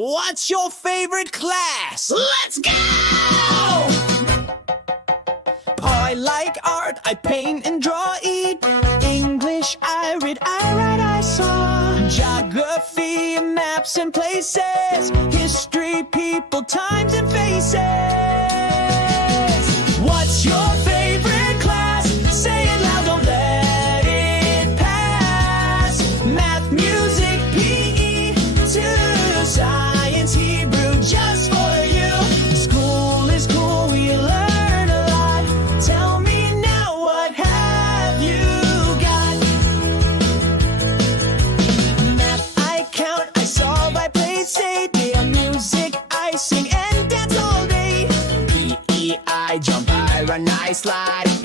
What's your favorite class? Let's go! I like art, I paint and draw, eat. English, I read, I write, I saw. Geography, and maps and places. History, people, times and faces. What's your favorite class? Say it loud, don't let it pass. Math, music, PE, to science, Hebrew, just for you. School is cool, we learn a lot. Tell me now, what have you got? Math, I count, I solve, I play, say, day. Music, I sing and dance all day. PE, I jump, I run, I slide.